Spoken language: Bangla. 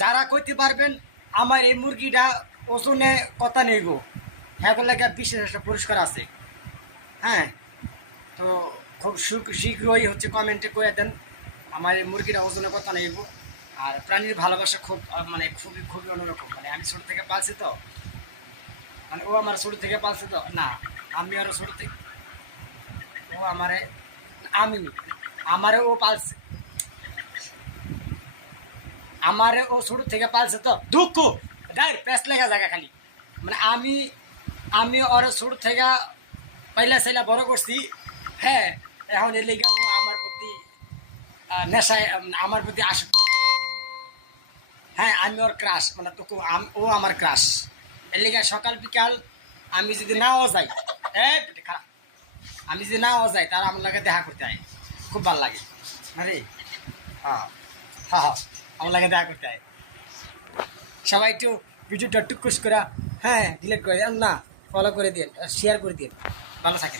যারা কইতে পারবেন আমার এই মুরগিটা ওজনে কথা নেই গো, হ্যাঁ লাগে বিশেষ একটা পুরস্কার আছে। হ্যাঁ, তো খুব শীঘ্রই হচ্ছে কমেন্টে করে দেন আমার এই মুরগিটা ওজনে কথা নেইব। আর প্রাণীর ভালোবাসা খুব মানে খুবই খুবই অন্যরকম, মানে আমি ছোটো থেকে পালছি তো, মানে ও আমার ছোটো থেকে পালছে তো না, আমি আরও ছোটো থেকে ও আমারে আমি আমারে ও পালছে, আমারে ও ছোটো থেকে পালছে তো দুঃখ ডাইরেক্ট প্যাস লেখা জায়গা খালি, মানে আমি ওর ছোটো থেকে পয়লা ছেলা বড় করছি। হ্যাঁ, এখন এর লেগে ও আমার প্রতি নেশায়, আমার প্রতি আসক্ত। হ্যাঁ, আমি ওর ক্রাশ, মানে তো ও আমার ক্রাশ। এর লেগে সকাল বিকাল আমি যদি নাও যাই, খারাপ, আমি যদি নাও যাই তারা আমার লাগে দেখা করতে হয়, খুব ভালো লাগে। আরে হ্যাঁ হ্যাঁ হ্যাঁ, আমার লাগে দেখা করতে হয়। সবাই একটু ভিডিওটা টুকুস করে হ্যাঁ ডিলিট করে দেন না, ফলো করে দিন, শেয়ার করে দিন, ভালো থাকেন।